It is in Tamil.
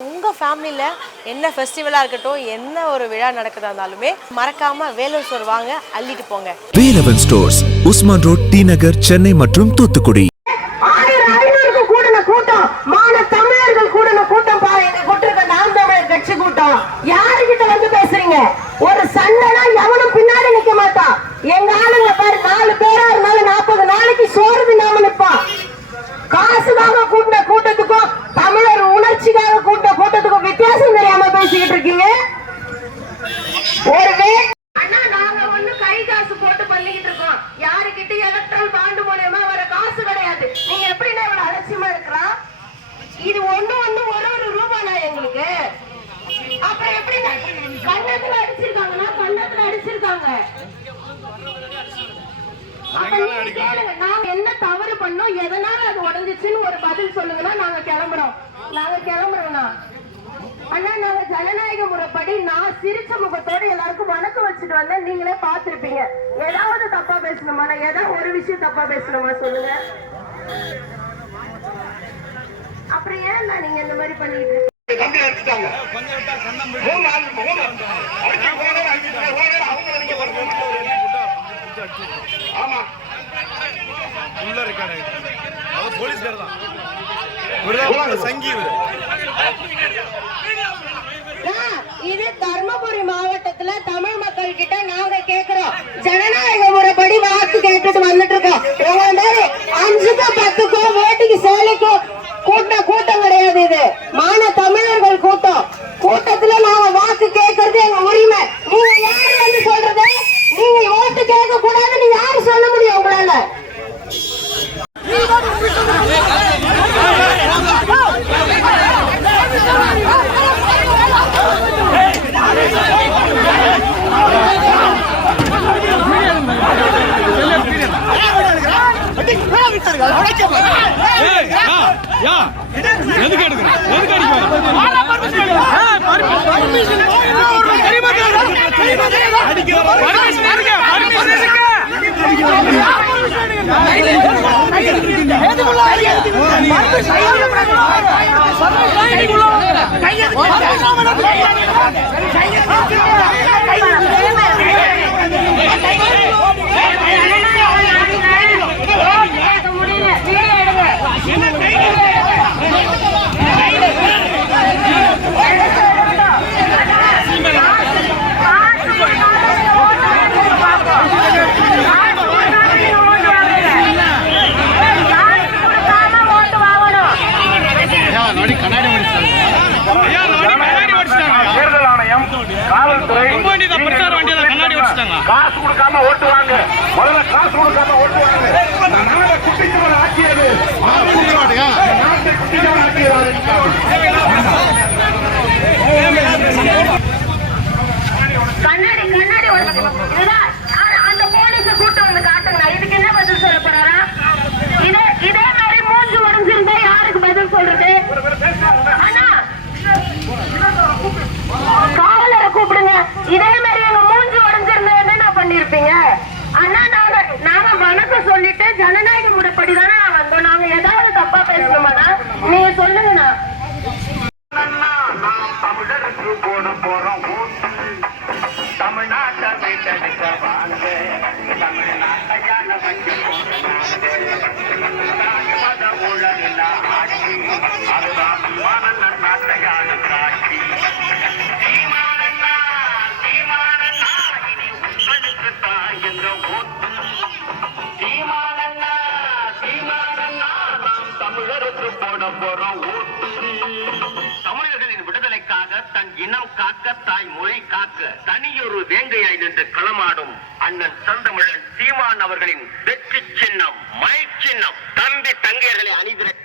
உங்கள் ஃபேமிலியில் என்ன ஃபெஸ்டிவலாக இருக்கட்டும் என்ன ஒரு விழா நடக்குதா இருந்தாலுமே மறக்காமல் வேலூர் ஸ்டோர் வாங்க அள்ளிட்டு போங்க. Velavan stores Usman road T Nagar Chennai மற்றும் தூத்துக்குடி. ஒரு சண்டைனா எவனும் பின்னாடி நிக்க மாட்டான். எங்க ஆளுங்க பாரு நாலு பேரா இருந்தாலும் நாற்பது நாளைக்கு சோறு இது ஒண்ணு ஒண்ணு ஒரு ஒரு ரூபானா எங்களுக்கு. அப்புறம் எப்படி கண்ணத்துல அடிச்சிருக்காங்கன்னா கண்ணத்துல அடிச்சிருக்காங்க. நீங்க என்ன தவறு பண்ணோம் எதனால அது உடைஞ்சிச்சுன்னு ஒரு பதில் சொல்லுங்கன்னா நாங்க கிளம்புறோம். நாங்க கிளம்புறோம்னா அண்ணா நாங்க ஜனநாயக முறைப்படி நான் சிரிச்ச முகத்தோட எல்லாருக்கும் வணக்கம் வச்சுட்டு வந்தேன். நீங்களே பார்த்திருப்பீங்க. ஏதாவது தப்பா பேசணுமா நான் ஏதாவது ஒரு விஷயம் தப்பா பேசணுமா சொல்லுங்க? அப்புறம் ஏன் நீங்க இந்த மாதிரி பண்ணிட்டு இருக்கீங்க? கம்பி அடிச்சுட்டாங்க மூணு நாள் மூணு. அடிச்சு போனே அடிச்சு போனே அவங்க நீங்க வரணும் ஆமா. உள்ள இருக்காரு. அவர் போலீஸ்கார் தான். இவர்தான் சங்கி இவரு. அண்ணா, இது தர்மபுரி மாவட்டத்துல தமிழ் மக்கள் கிட்ட நாங்க கேக்குறோம். ஜனநாயக முறைப்படி வாக்கு கேட்டுட்டு வந்துட்டு இருக்கோம். உங்களை மாதிரி அடிக்கணும் காசு கொடுக்காம ஓட்டுவாங்க. முதல்ல காசு கொடுக்காம நாடை குட்டிச்சவன் ஆக்கியது. சொல்லிட்டு ஜனநாயக முறைப்படிதானே தானே வந்தோம் நாங்க ஏதாவது தப்பா பேசணுமாண்ணா நீ தமிழர்களின் விடுதலைக்காக தன் இனம் காக்க தாய் மொழி காக்க தனியொரு வேங்கையாய் நின்று களமாடும் அண்ணன் தந்தமிழன் சீமான் அவர்களின் வெற்றி சின்னம் மை சின்னம். தம்பி தங்கையர்களை அணிதிரட்டி